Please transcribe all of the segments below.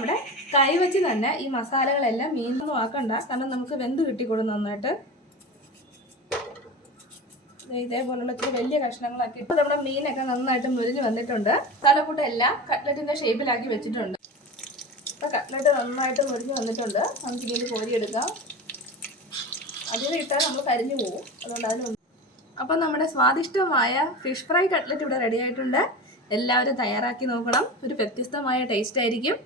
നമ്മുടെ കൈ വെച്ച് തന്നെ ഈ മസാലകളെല്ലാം മീനൊന്നും ആക്കണ്ട, കാരണം നമുക്ക് വെന്ത് കിട്ടിക്കൊള്ളും നന്നായിട്ട്. ഇതേപോലുള്ള ഇത്തിരി വലിയ കഷ്ണങ്ങളാക്കി ഇപ്പോൾ നമ്മുടെ മീനൊക്കെ നന്നായിട്ട് മുരിഞ്ഞ് വന്നിട്ടുണ്ട്. മസാലക്കൂട്ട് എല്ലാം കട്ട്ലറ്റിന്റെ ഷേപ്പിലാക്കി വെച്ചിട്ടുണ്ട്. അപ്പോൾ കട്ട്ലറ്റ് നന്നായിട്ട് മുരിഞ്ഞ് വന്നിട്ടുണ്ട്. നമുക്ക് ഇതിൽ കോരിയെടുക്കാം. അതിൽ ഇട്ടാൽ നമ്മൾ കരിഞ്ഞു പോകും, അതുകൊണ്ട് അതിന്. അപ്പോൾ നമ്മുടെ സ്വാദിഷ്ടമായ ഫിഷ് ഫ്രൈ കട്ട്ലറ്റ് ഇവിടെ റെഡി ആയിട്ടുണ്ട്. എല്ലാവരും തയ്യാറാക്കി നോക്കണം. ഒരു വ്യത്യസ്തമായ ടേസ്റ്റ് ആയിരിക്കും.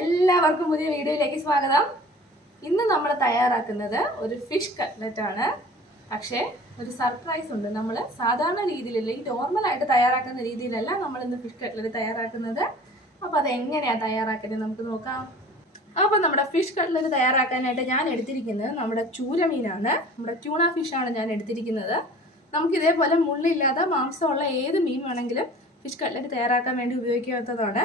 എല്ലാവർക്കും പുതിയ വീഡിയോയിലേക്ക് സ്വാഗതം. ഇന്ന് നമ്മൾ തയ്യാറാക്കുന്നത് ഒരു ഫിഷ് കട്ട്ലറ്റ് ആണ്. പക്ഷേ ഒരു സർപ്രൈസ് ഉണ്ട്. നമ്മൾ സാധാരണ രീതിയിലല്ല, ഈ നോർമലായിട്ട് തയ്യാറാക്കുന്ന രീതിയിലല്ല നമ്മൾ ഇന്ന് ഫിഷ് കട്ട്ലറ്റ് തയ്യാറാക്കുന്നത്. അപ്പോൾ അതെങ്ങനെയാണ് തയ്യാറാക്കുന്നത് നമുക്ക് നോക്കാം. അപ്പോൾ നമ്മുടെ ഫിഷ് കട്ട്ലറ്റ് തയ്യാറാക്കാനായിട്ട് ഞാൻ എടുത്തിരിക്കുന്നത് നമ്മുടെ ചൂരമീനാണ്. നമ്മുടെ ട്യൂണ ഫിഷാണ് ഞാൻ എടുത്തിരിക്കുന്നത്. നമുക്ക് ഇതേപോലെ മുള്ളില്ലാതെ മാംസമുള്ള ഏത് മീൻ വേണമെങ്കിലും ഫിഷ് കട്ട്ലറ്റ് തയ്യാറാക്കാൻ വേണ്ടി ഉപയോഗിക്കാത്തതാണ്.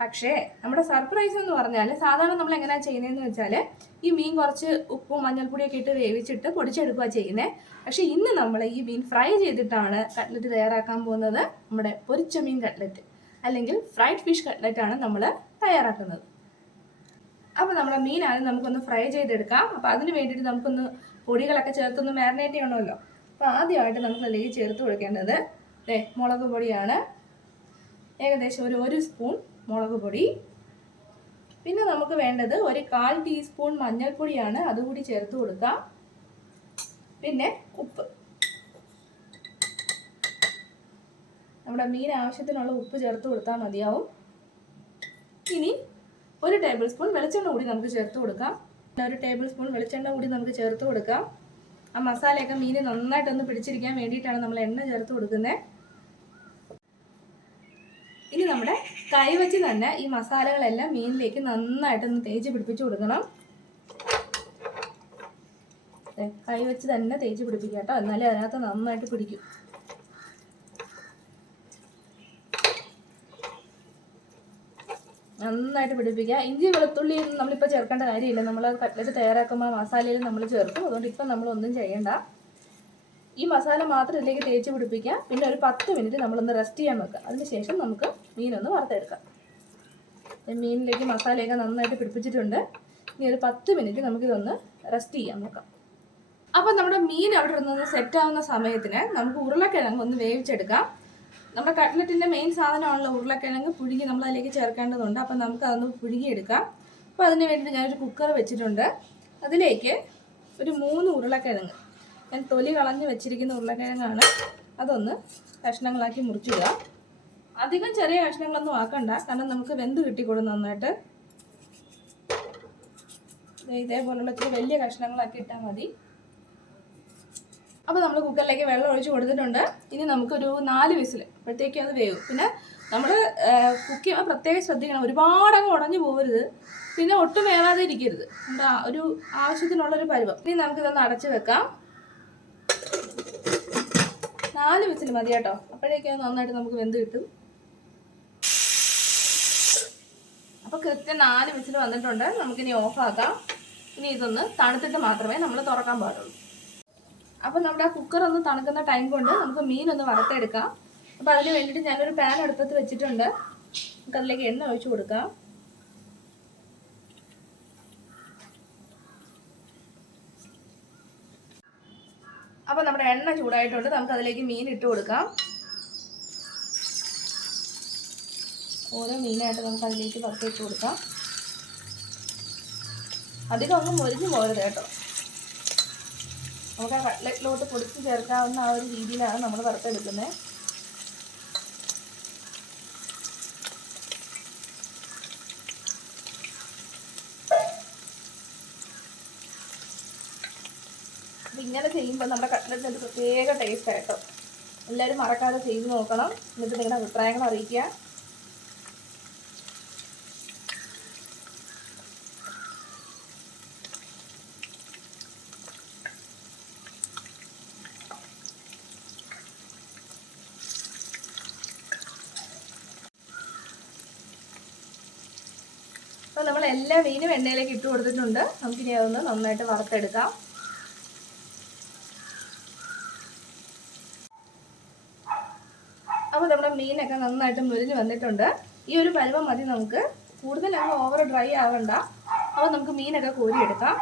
പക്ഷേ നമ്മുടെ സർപ്രൈസ് എന്ന് പറഞ്ഞാൽ, സാധാരണ നമ്മൾ എങ്ങനെയാണ് ചെയ്യുന്നതെന്ന് വെച്ചാൽ ഈ മീൻ കുറച്ച് ഉപ്പും മഞ്ഞൾപ്പൊടിയൊക്കെ ഇട്ട് വേവിച്ചിട്ട് പൊടിച്ചെടുക്കുക ചെയ്യുന്നത്. പക്ഷേ ഇന്ന് നമ്മൾ ഈ മീൻ ഫ്രൈ ചെയ്തിട്ടാണ് കട്ട്ലറ്റ് തയ്യാറാക്കാൻ പോകുന്നത്. നമ്മുടെ പൊരിച്ച മീൻ കട്ട്ലറ്റ് അല്ലെങ്കിൽ ഫ്രൈഡ് ഫിഷ് കട്ട്ലറ്റ് ആണ് നമ്മൾ തയ്യാറാക്കുന്നത്. അപ്പോൾ നമ്മുടെ മീനാണ് നമുക്കൊന്ന് ഫ്രൈ ചെയ്തെടുക്കാം. അപ്പോൾ അതിന് വേണ്ടിയിട്ട് നമുക്കൊന്ന് പൊടികളൊക്കെ ചേർത്തൊന്ന് മാരിനേറ്റ് ചെയ്യണമല്ലോ. അപ്പോൾ ആദ്യമായിട്ട് നമുക്ക് അതിലേക്ക് ചേർത്ത് കൊടുക്കേണ്ടത് മുളക് പൊടിയാണ്. ഏകദേശം ഒരു സ്പൂൺ മുളക് പൊടി. പിന്നെ നമുക്ക് വേണ്ടത് ഒരു 1/4 ടീസ്പൂൺ മഞ്ഞൾപ്പൊടിയാണ്, അതുകൂടി ചേർത്ത് കൊടുക്കാം. പിന്നെ ഉപ്പ്, നമ്മുടെ മീൻ ആവശ്യത്തിനുള്ള ഉപ്പ് ചേർത്ത് കൊടുത്താൽ മതിയാവും. ഇനി 1 ടേബിൾ സ്പൂൺ വെളിച്ചെണ്ണ കൂടി നമുക്ക് ചേർത്ത് കൊടുക്കാം. 1 ടേബിൾ സ്പൂൺ വെളിച്ചെണ്ണ കൂടി നമുക്ക് ചേർത്ത് കൊടുക്കാം. ആ മസാലയൊക്കെ മീൻ നന്നായിട്ടൊന്ന് പിടിച്ചിരിക്കാൻ വേണ്ടിയിട്ടാണ് നമ്മൾ എണ്ണ ചേർത്ത് കൊടുക്കുന്നത്. ഇനി നമ്മുടെ കൈ വെച്ച് തന്നെ ഈ മസാലകളെല്ലാം മീനിലേക്ക് നന്നായിട്ടൊന്ന് തേച്ച് പിടിപ്പിച്ചു കൊടുക്കണം. കൈ വെച്ച് തന്നെ തേച്ച് പിടിപ്പിക്കുക കേട്ടോ, എന്നാലേ അതിനകത്ത് നന്നായിട്ട് പിടിക്കും. നന്നായിട്ട് പിടിപ്പിക്കുക. ഇഞ്ചി വെളുത്തുള്ളി നമ്മളിപ്പോൾ ചേർക്കേണ്ട കാര്യമില്ല. നമ്മൾ കട്ട്ലറ്റ് തയ്യാറാക്കുമ്പോൾ മസാലയിൽ നമ്മൾ ചേർക്കും. അതുകൊണ്ട് ഇപ്പം നമ്മളൊന്നും ചെയ്യണ്ട. ഈ മസാല മാത്രം ഇതിലേക്ക് തേച്ച് പിടിപ്പിക്കുക. പിന്നെ ഒരു 10 മിനിറ്റ് നമ്മളൊന്ന് റെസ്റ്റ് ചെയ്യാൻ വെക്കുക. അതിനുശേഷം നമുക്ക് മീനൊന്ന് വറുത്തെടുക്കാം. മീനിലേക്ക് മസാലയൊക്കെ നന്നായിട്ട് പിടിപ്പിച്ചിട്ടുണ്ട്. ഇനി ഒരു 10 മിനിറ്റ് നമുക്കിതൊന്ന് റെസ്റ്റ് ചെയ്യാൻ നോക്കാം. അപ്പോൾ നമ്മുടെ മീൻ അവിടെ ഇരുന്നൊന്ന് സെറ്റാവുന്ന സമയത്തിന് നമുക്ക് ഉരുളക്കിഴങ്ങ് ഒന്ന് വേവിച്ചെടുക്കാം. നമ്മുടെ കട്ട്ലറ്റിൻ്റെ മെയിൻ സാധനമാണല്ലോ ഉരുളക്കിഴങ്ങ്. പുഴുങ്ങി നമ്മൾ അതിലേക്ക് ചേർക്കേണ്ടതുണ്ട്. അപ്പം നമുക്കതൊന്ന് പുഴുങ്ങിയെടുക്കാം. അപ്പോൾ അതിന് വേണ്ടിയിട്ട് ഞാനൊരു കുക്കർ വെച്ചിട്ടുണ്ട്. അതിലേക്ക് ഒരു 3 ഉരുളക്കിഴങ്ങ്, ഞാൻ തൊലി കളഞ്ഞ് വെച്ചിരിക്കുന്ന ഉരുളക്കിഴങ്ങാണ്, അതൊന്ന് കഷ്ണങ്ങളാക്കി മുറിച്ചിടുക. അധികം ചെറിയ കഷ്ണങ്ങളൊന്നും ആക്കണ്ട, കാരണം നമുക്ക് വെന്ത് കിട്ടിക്കൊള്ളും നന്നായിട്ട്. ഇതേപോലുള്ള ഇത്തിരി വലിയ കഷ്ണങ്ങളാക്കി ഇട്ടാൽ മതി. അപ്പോൾ നമ്മൾ കുക്കറിലേക്ക് വെള്ളം ഒഴിച്ച് കൊടുത്തിട്ടുണ്ട്. ഇനി നമുക്കൊരു 4 വിസിൽ അപ്പോഴത്തേക്കും അത് വേവും. പിന്നെ നമ്മൾ കുക്ക് ചെയ്യുമ്പോൾ പ്രത്യേകം ശ്രദ്ധിക്കണം, ഒരുപാടങ്ങ് ഉടഞ്ഞു പോകരുത്, പിന്നെ ഒട്ടും വേവാതെ ഇരിക്കരുത്. നമ്മുടെ ഒരു ആവശ്യത്തിനുള്ളൊരു പരുവം. ഇനി നമുക്കിതൊന്ന് അടച്ച് വെക്കാം. 4 വിസിൽ മതി കേട്ടോ, അപ്പോഴേക്കും നന്നായിട്ട് നമുക്ക് വെന്ത് കിട്ടും. അപ്പോൾ കൃത്യം 4 വിസിൽ വന്നിട്ടുണ്ട്. നമുക്കിനി ഓഫാക്കാം. ഇനി ഇതൊന്ന് തണുത്തിട്ട് മാത്രമേ നമ്മൾ തുറക്കാൻ പാടുള്ളൂ. അപ്പോൾ നമ്മുടെ ആ കുക്കർ ഒന്ന് തണുക്കുന്ന ടൈം കൊണ്ട് നമുക്ക് മീനൊന്ന് വറുത്തെടുക്കാം. അപ്പോൾ അതിന് വേണ്ടിയിട്ട് ഞാനൊരു പാൻ അടുപ്പത്ത് വെച്ചിട്ടുണ്ട്. നമുക്കതിലേക്ക് എണ്ണ ഒഴിച്ച് കൊടുക്കാം. അപ്പോൾ നമ്മുടെ എണ്ണ ചൂടായിട്ടുണ്ട്. നമുക്ക് അതിലേക്ക് മീൻ ഇട്ട് കൊടുക്കാം. ഓരോ മീനായിട്ട് നമുക്ക് അതിലേക്ക് വറുത്തിട്ട് കൊടുക്കാം. അധികം ഒന്നും മൊരിഞ്ഞു പോകരുത് കേട്ടോ. നമുക്ക് ആ കട്ട്ലറ്റിലോട്ട് പൊടിച്ച് ചേർക്കാവുന്ന ആ ഒരു രീതിയിലാണ് നമ്മൾ വറുത്തെടുക്കുന്നത്. അപ്പം ഇങ്ങനെ ചെയ്യുമ്പോൾ നമ്മുടെ കട്ട്ലറ്റിന് ഒരു പ്രത്യേക ടേസ്റ്റ് ആയിട്ടോ. എല്ലാവരും മറക്കാതെ ചെയ്ത് നോക്കണം. എന്നിട്ട് നിങ്ങളുടെ അഭിപ്രായങ്ങൾ അറിയിക്കുക. അപ്പോൾ നമ്മൾ എല്ലാ മീനും എണ്ണയിലേക്ക് ഇട്ട് കൊടുത്തിട്ടുണ്ട്. നമുക്കിനി അതൊന്ന് നന്നായിട്ട് വറുത്തെടുക്കാം. അപ്പോൾ നമ്മുടെ മീനൊക്കെ നന്നായിട്ട് മുരിഞ്ഞ് വന്നിട്ടുണ്ട്. ഈ ഒരു പരുവം മതി നമുക്ക്. കൂടുതൽ അങ്ങ് ഓവർ ഡ്രൈ ആവണ്ട. അപ്പോൾ നമുക്ക് മീനൊക്കെ കോരിയെടുക്കാം.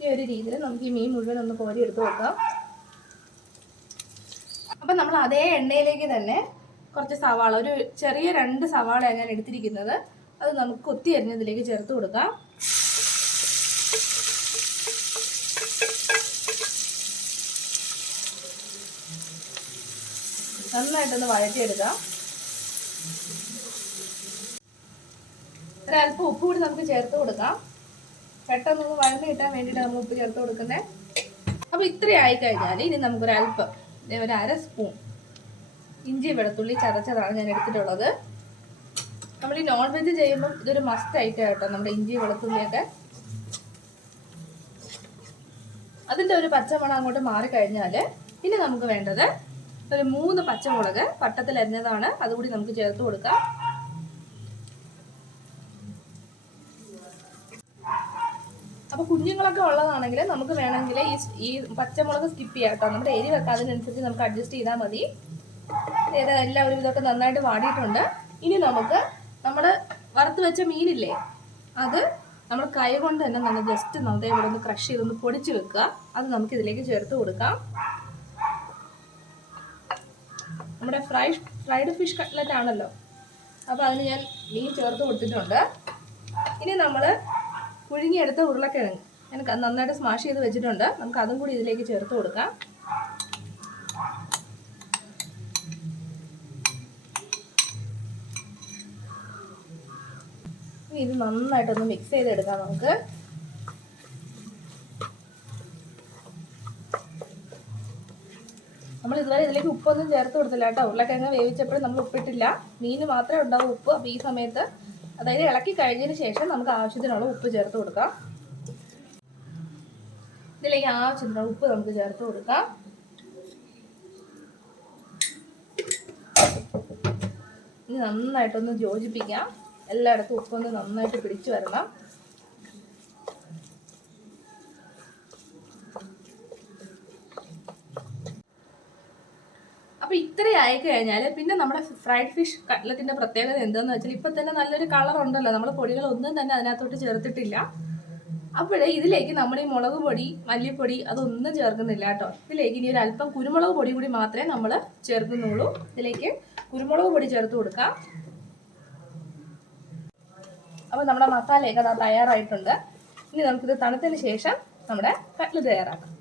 ഈ ഒരു രീതിയിൽ നമുക്ക് ഈ മീൻ മുഴുവൻ ഒന്ന് കോരിയെടുത്ത് വെക്കാം. അപ്പം നമ്മൾ അതേ എണ്ണയിലേക്ക് തന്നെ കുറച്ച് സവാള, ഒരു ചെറിയ 2 സവാളയാണ് ഞാൻ എടുത്തിരിക്കുന്നത്. അത് നമുക്ക് കൊത്തി അരിഞ്ഞതിലേക്ക് ചേർത്ത് കൊടുക്കാം. നന്നായിട്ടൊന്ന് വഴറ്റിയെടുക്കാം. ഒരല്പം ഉപ്പ് കൂടി നമുക്ക് ചേർത്ത് കൊടുക്കാം. പെട്ടെന്നൊന്ന് വഴന്ന് കിട്ടാൻ വേണ്ടിയിട്ടാണ് നമ്മൾ ഉപ്പ് ചേർത്ത് കൊടുക്കുന്നത്. അപ്പോൾ ഇത്രയും ആയിക്കഴിഞ്ഞാൽ ഇനി നമുക്കൊരല്പം, ഒരു 1/2 സ്പൂൺ ഇഞ്ചി വെളുത്തുള്ളി ചതച്ചതാണ് ഞാൻ എടുത്തിട്ടുള്ളത്. നമ്മൾ ഈ നോൺ വെജ് ചെയ്യുമ്പോൾ ഇതൊരു മസ്റ്റ് ഐറ്റം കേട്ടോ, നമ്മുടെ ഇഞ്ചി വെളുത്തുള്ളിയൊക്കെ. അതിൻ്റെ ഒരു പച്ചമണം അങ്ങോട്ട് മാറിക്കഴിഞ്ഞാൽ ഇനി നമുക്ക് വേണ്ടത് ഒരു 3 പച്ചമുളക് വട്ടത്തിൽ അരിഞ്ഞതാണ്. അതുകൂടി നമുക്ക് ചേർത്ത് കൊടുക്കാം. അപ്പോൾ കുഞ്ഞുങ്ങളൊക്കെ ഉള്ളതാണെങ്കിൽ നമുക്ക് വേണമെങ്കിൽ ഈ പച്ചമുളക് സ്കിപ്പ് ചെയ്യാം കേട്ടോ. നമ്മുടെ എരിവൊക്കെ അതിനനുസരിച്ച് നമുക്ക് അഡ്ജസ്റ്റ് ചെയ്താൽ മതി. എല്ലാവരും ഇതൊക്കെ നന്നായിട്ട് വാടിയിട്ടുണ്ട്. ഇനി നമുക്ക് നമ്മൾ വറുത്ത് വെച്ച മീനില്ലേ, അത് നമ്മൾ കൈ കൊണ്ട് തന്നെ നമ്മൾ ജസ്റ്റ് നന്നായി ഒന്ന് ക്രഷ് ചെയ്തൊന്ന് പൊടിച്ച് വെക്കുക. അത് നമുക്ക് ഇതിലേക്ക് ചേർത്ത് കൊടുക്കാം. നമ്മുടെ ഫ്രൈഡ് ഫിഷ് കട്ട്ലറ്റ് ആണല്ലോ, അപ്പോൾ അതിന് ഞാൻ മീൻ ചേർത്ത് കൊടുത്തിട്ടുണ്ട്. ഇനി നമ്മൾ പുഴുങ്ങിയെടുത്ത ഉരുളക്കിഴങ്ങ് ഞാൻ നന്നായിട്ട് സ്മാഷ് ചെയ്ത് വെച്ചിട്ടുണ്ട്. നമുക്ക് അതും കൂടി ഇതിലേക്ക് ചേർത്ത് കൊടുക്കാം. ഇത് നന്നായിട്ടൊന്ന് മിക്സ് ചെയ്തെടുക്കാം നമുക്ക്. നമ്മൾ ഇതുവരെ ഇതിലേക്ക് ഉപ്പൊന്നും ചേർത്ത് കൊടുത്തില്ല കേട്ടോ. ഉരുളക്കിഴങ്ങ് വേവിച്ചപ്പോഴും നമ്മൾ ഉപ്പിട്ടില്ല. മീൻ മാത്രമേ ഉണ്ടാവും ഉപ്പ്. അപ്പോൾ ഈ സമയത്ത്, അതായത് ഇളക്കി കഴിഞ്ഞതിന് ശേഷം നമുക്ക് ആവശ്യത്തിനുള്ള ഉപ്പ് ചേർത്ത് കൊടുക്കാം. ഇതിലേക്ക് ആവശ്യത്തിനുള്ള ഉപ്പ് നമുക്ക് ചേർത്ത് കൊടുക്കാം. ഇനി നന്നായിട്ടൊന്ന് യോജിപ്പിക്കാം. എല്ലായിടത്തും ഉപ്പൊന്ന് നന്നായിട്ട് പിടിച്ചു വരണം. അപ്പോൾ ഇത്രയും ആയിക്കഴിഞ്ഞാൽ പിന്നെ നമ്മുടെ ഫ്രൈഡ് ഫിഷ് കട്ട്ലറ്റിൻ്റെ പ്രത്യേകത എന്താണെന്ന് വെച്ചാൽ ഇപ്പം തന്നെ നല്ലൊരു കളർ ഉണ്ടല്ലോ. നമ്മൾ പൊടികളൊന്നും തന്നെ അതിനകത്തോട്ട് ചേർത്തിട്ടില്ല. അപ്പോഴേ ഇതിലേക്ക് നമ്മൾ ഈ മുളക് പൊടി, മല്ലിപ്പൊടി അതൊന്നും ചേർക്കുന്നില്ല കേട്ടോ. ഇതിലേക്ക് ഇനി ഒരു അല്പം കുരുമുളക് പൊടി കൂടി മാത്രമേ നമ്മൾ ചേർക്കുന്നുള്ളൂ. ഇതിലേക്ക് കുരുമുളക് പൊടി ചേർത്ത് കൊടുക്കാം. അപ്പോൾ നമ്മുടെ മസാലയൊക്കെ അത് തയ്യാറായിട്ടുണ്ട്. ഇനി നമുക്കിത് തണുത്തതിന് ശേഷം നമ്മുടെ കട്ട്ലറ്റ് തയ്യാറാക്കാം.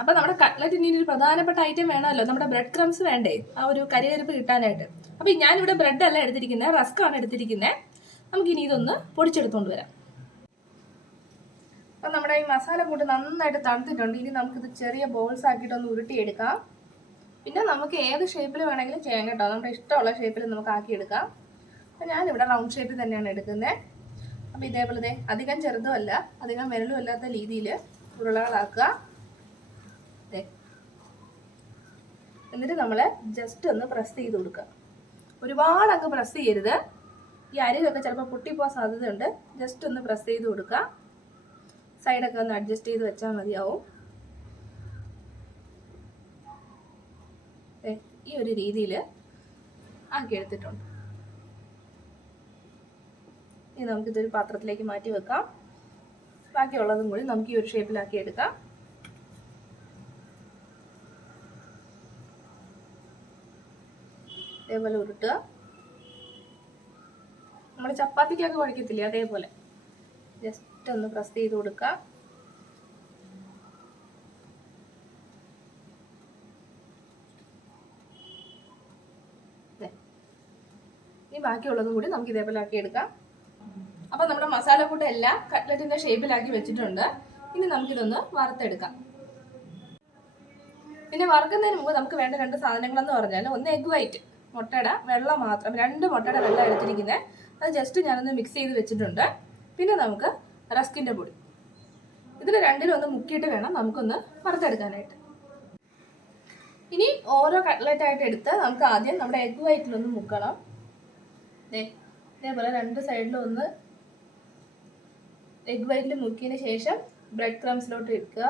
അപ്പോൾ നമ്മുടെ കട്ട്ലറ്റിന് ഒരു പ്രധാനപ്പെട്ട ഐറ്റം വേണമല്ലോ, നമ്മുടെ ബ്രെഡ് ക്രംസ് വേണ്ടേ, ആ ഒരു കരികരിപ്പ് കിട്ടാനായിട്ട്. അപ്പോൾ ഞാനിവിടെ ബ്രെഡ് അല്ല എടുത്തിരിക്കുന്നത്, റസ്ക്കാണ് എടുത്തിരിക്കുന്നത്. നമുക്കിനി ഇതൊന്ന് പൊടിച്ചെടുത്തുകൊണ്ട് വരാം. അപ്പം നമ്മുടെ ഈ മസാല കൂട്ട് നന്നായിട്ട് തണുത്തിട്ടുണ്ട്. ഇനി നമുക്കിത് ചെറിയ ബോൾസ് ആക്കിയിട്ടൊന്ന് ഉരുട്ടിയെടുക്കാം. പിന്നെ നമുക്ക് ഏത് ഷേപ്പിൽ വേണമെങ്കിലും ചെയ്യാം കേട്ടോ. നമ്മുടെ ഇഷ്ടമുള്ള ഷേപ്പിൽ നമുക്ക് ആക്കിയെടുക്കാം. അപ്പം ഞാനിവിടെ റൗണ്ട് ഷേപ്പിൽ തന്നെയാണ് എടുക്കുന്നത്. അപ്പോൾ ഇതേപോലെ അധികം ചെറുതും അല്ല അധികം വരലും അല്ലാത്ത രീതിയിൽ ഉരുളകളാക്കുക. എന്നിട്ട് നമ്മൾ ജസ്റ്റ് ഒന്ന് പ്രസ് ചെയ്ത് കൊടുക്കുക. ഒരുപാട് അങ്ങ് പ്രസ് ചെയ്യരുത്. ഈ അരികൊക്കെ ചിലപ്പോൾ പൊട്ടിപ്പോകാൻ സാധ്യതയുണ്ട്. ജസ്റ്റ് ഒന്ന് പ്രസ് ചെയ്ത് കൊടുക്കുക. സൈഡൊക്കെ ഒന്ന് അഡ്ജസ്റ്റ് ചെയ്ത് വെച്ചാൽ മതിയാവും. ഈ ഒരു രീതിയിൽ ആക്കിയെടുത്തിട്ടുണ്ട്. ഇനി നമുക്കിതൊരു പാത്രത്തിലേക്ക് മാറ്റി വെക്കാം. ബാക്കിയുള്ളതും കൂടി നമുക്ക് ഈ ഒരു ഷേപ്പിലാക്കി എടുക്കാം. അതേപോലെ ഉരുട്ടുക. നമ്മൾ ചപ്പാത്തിക്കൊക്കെ കുഴക്കത്തില്ലേ, അതേപോലെ ജസ്റ്റ് ഒന്ന് പ്രസ് ചെയ്ത് കൊടുക്കുക. ഇനി ബാക്കിയുള്ളതും കൂടി നമുക്ക് ഇതേപോലെ ആക്കി എടുക്കാം. അപ്പോൾ നമ്മുടെ മസാലക്കൂട്ട് എല്ലാം കട്ട്ലറ്റിൻ്റെ ഷേപ്പിലാക്കി വെച്ചിട്ടുണ്ട്. ഇനി നമുക്കിതൊന്ന് വറുത്തെടുക്കാം. പിന്നെ വറുക്കുന്നതിന് മുമ്പ് നമുക്ക് വേണ്ട 2 സാധനങ്ങളെന്ന് പറഞ്ഞാൽ, ഒന്ന് എഗ് വൈറ്റ്, മുട്ടയുടെ വെള്ളം മാത്രം, 2 മുട്ടയുടെ വെള്ളം എടുത്തിരിക്കുന്നത്. അത് ജസ്റ്റ് ഞാനൊന്ന് മിക്സ് ചെയ്ത് വെച്ചിട്ടുണ്ട്. പിന്നെ നമുക്ക് റസ്കിൻ്റെ പൊടി. ഇതിൽ രണ്ടിലും ഒന്ന് മുക്കിയിട്ട് വേണം നമുക്കൊന്ന് വറുത്തെടുക്കാനായിട്ട്. ഓരോ കട്ട്ലറ്റ് ആയിട്ട് എടുത്ത് നമുക്ക് ആദ്യം നമ്മുടെ എഗ് വൈറ്റിലൊന്ന് മുക്കണം. ഇതേപോലെ രണ്ട് സൈഡിലും ഒന്ന് എഗ് വൈറ്റിൽ മുക്കിയതിന് ശേഷം ബ്രെഡ് ക്രംസിലോട്ട് ഇടുക.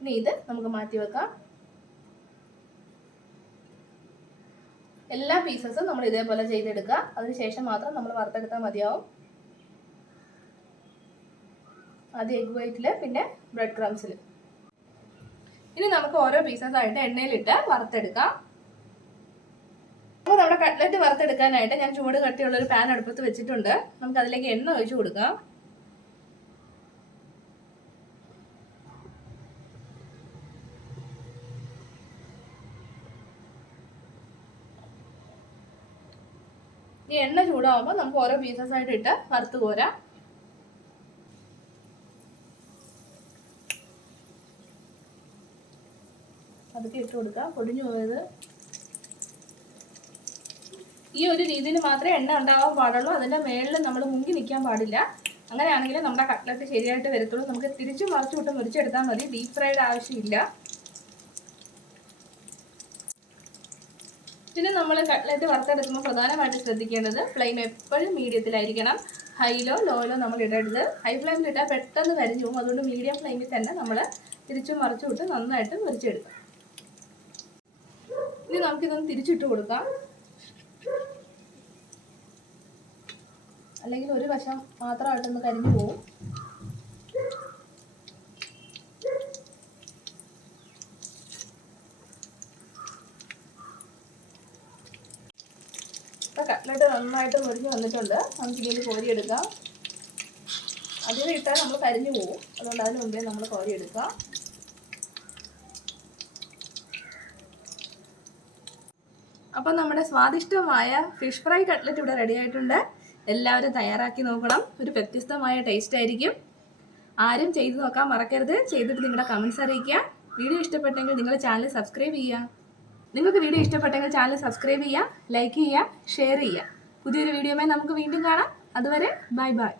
ഇനി ഇത് നമുക്ക് മാറ്റി വെക്കാം. എല്ലാ പീസസും നമ്മൾ ഇതേപോലെ ചെയ്തെടുക്കുക. അതിനുശേഷം മാത്രം നമ്മൾ വറുത്തെടുത്താൽ മതിയാവും. ആദ്യം എഗ് വൈറ്റിൽ, പിന്നെ ബ്രെഡ് ക്രംസിൽ. ഇനി നമുക്ക് ഓരോ പീസസ് ആയിട്ട് എണ്ണയിലിട്ട് വറുത്തെടുക്കാം. അപ്പോൾ നമ്മുടെ കട്ട്ലറ്റ് വറുത്തെടുക്കാനായിട്ട് ഞാൻ ചൂട് കട്ടിയുള്ളൊരു പാൻ അടുപ്പത്ത് വെച്ചിട്ടുണ്ട്. നമുക്ക് അതിലേക്ക് എണ്ണ ഒഴിച്ചു കൊടുക്കാം. ഈ എണ്ണ ചൂടാവുമ്പോൾ നമുക്ക് ഓരോ പീസസ് ആയിട്ട് ഇട്ട് വറുത്ത് കോരാം. അതൊക്കെ ഇട്ട് കൊടുക്കാം, പൊടിഞ്ഞു പോയത്. ഈ ഒരു രീതിയിൽ മാത്രമേ എണ്ണ ഉണ്ടാവാൻ പാടുള്ളൂ. അതിൻ്റെ മേളിൽ നമ്മൾ മുങ്ങി നിൽക്കാൻ പാടില്ല. അങ്ങനെയാണെങ്കിൽ നമ്മുടെ കട്ട്ലറ്റ് ശരിയായിട്ട് വരത്തുള്ളൂ. നമുക്ക് തിരിച്ചു മറിച്ചു വിട്ട് മുറിച്ചെടുത്താൽ മതി. ഡീപ് ഫ്രൈഡ് ആവശ്യമില്ല. പിന്നെ നമ്മൾ കട്ട്ലറ്റ് വറുത്തെടുക്കുമ്പോൾ പ്രധാനമായിട്ട് ശ്രദ്ധിക്കേണ്ടത് ഫ്ലെയിം എപ്പോഴും മീഡിയത്തിലായിരിക്കണം. ഹൈയിലോ ലോയിലോ നമ്മൾ ഇടരുത്. ഹൈ ഫ്ലെയിമിൽ ഇട്ടാൽ പെട്ടെന്ന് കരിഞ്ഞു പോകും. അതുകൊണ്ട് മീഡിയം ഫ്ലെയിമിൽ തന്നെ നമ്മൾ തിരിച്ചു മറിച്ചു വിട്ട് നന്നായിട്ട് മുറിച്ചെടുക്കാം. ഇനി നമുക്കിതൊന്ന് തിരിച്ചിട്ട് കൊടുക്കാം. അല്ലെങ്കിൽ ഒരു വശം മാത്രമായിട്ടൊന്ന് കരിഞ്ഞു പോകും. ഇപ്പോൾ കട്ട്ലറ്റ് നന്നായിട്ട് മുരിഞ്ഞ് വന്നിട്ടുണ്ട്. നമുക്കിതിൽ കോരിയെടുക്കാം. അതിൽ ഇട്ടാൽ നമ്മൾ കരിഞ്ഞു പോകും. അതുകൊണ്ട് അതിന് മുമ്പേ നമ്മൾ കോരിയെടുക്കാം. അപ്പം നമ്മുടെ സ്വാദിഷ്ടമായ ഫിഷ് ഫ്രൈ കട്ട്ലറ്റ് ഇവിടെ റെഡി ആയിട്ടുണ്ട്. എല്ലാവരും തയ്യാറാക്കി നോക്കണം. ഒരു വ്യത്യസ്തമായ ടേസ്റ്റ് ആയിരിക്കും. ആരും ചെയ്ത് നോക്കാൻ മറക്കരുത്. ചെയ്തിട്ട് നിങ്ങളുടെ കമൻസ് അറിയിക്കുക. വീഡിയോ ഇഷ്ടപ്പെട്ടെങ്കിൽ നിങ്ങൾ ചാനൽ സബ്സ്ക്രൈബ് ചെയ്യുക. നിങ്ങൾക്ക് വീഡിയോ ഇഷ്ടപ്പെട്ടെങ്കിൽ ചാനൽ സബ്സ്ക്രൈബ് ചെയ്യുക, ലൈക്ക് ചെയ്യുക, ഷെയർ ചെയ്യുക. പുതിയൊരു വീഡിയോയുമായി നമുക്ക് വീണ്ടും കാണാം. അതുവരെ ബൈ ബൈ.